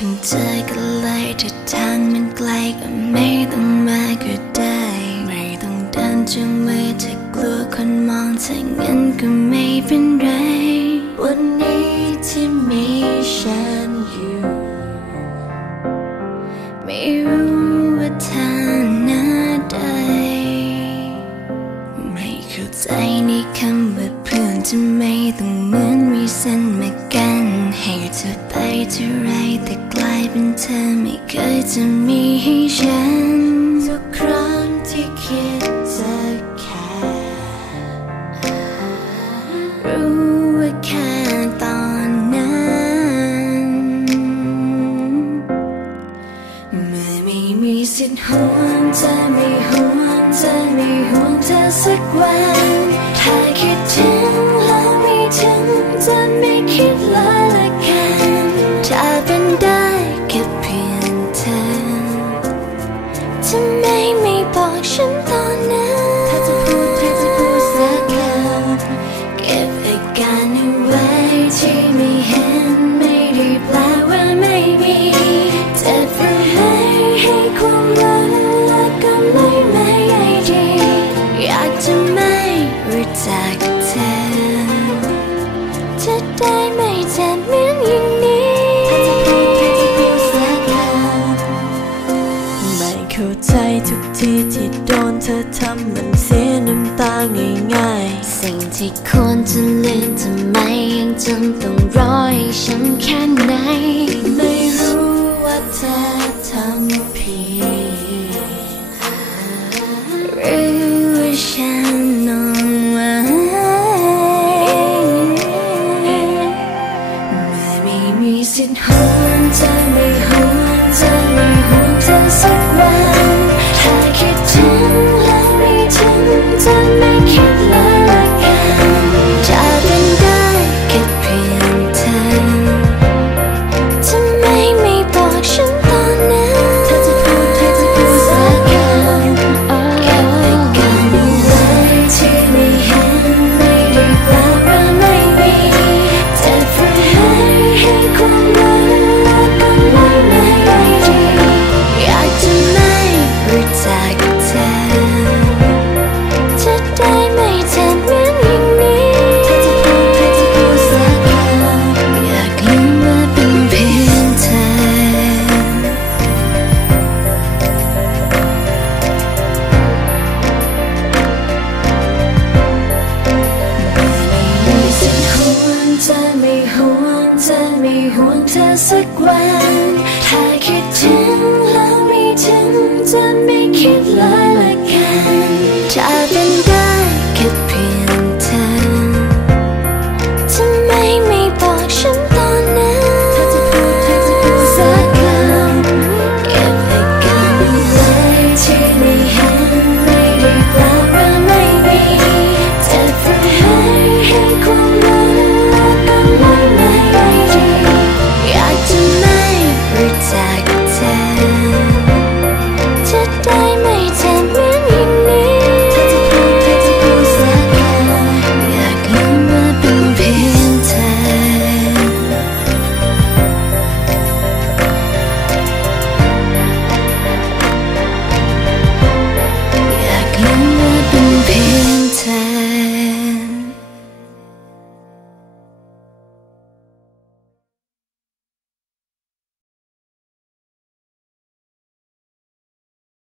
เจอกันเลยถ้าทางมันไกลก็ไม่ต้องมาก็ได้ ไม่ต้องเดินจูงมือถ้ากลัวคนมองถ้างั้นก็ไม่เป็นไร วันนี้ที่มีฉันอยู่ ไม่รู้ว่าทางหน้าใด ไม่เข้าใจในคำว่าเพื่อนทำไม่ต้องเหมือนมีเส้นมากัน ให้เธอไปเท่าไรแต่กลายเป็นเธอไม่เคยจะมีให้ฉันทุกครั้งที่คิดจะแค่รู้ว่าแค่ตอนนั้น เมื่อไม่มีสิทธิ์ห่วงจะไม่ห่วงจะไม่ห่วงเธอสักวันถ้าคิดถึงแล้วไม่ถึงจะไม่คิดเลย เข้าใจทุกทีที่โดนเธอทำมันเสียน้ำตาง่ายๆ สิ่งที่ควรจะลืมทำไมยังจำต้องรอให้ฉัน เธอสักวัน ถ้าคิดถึงแล้วไม่ถึงจะไม่คิดเลย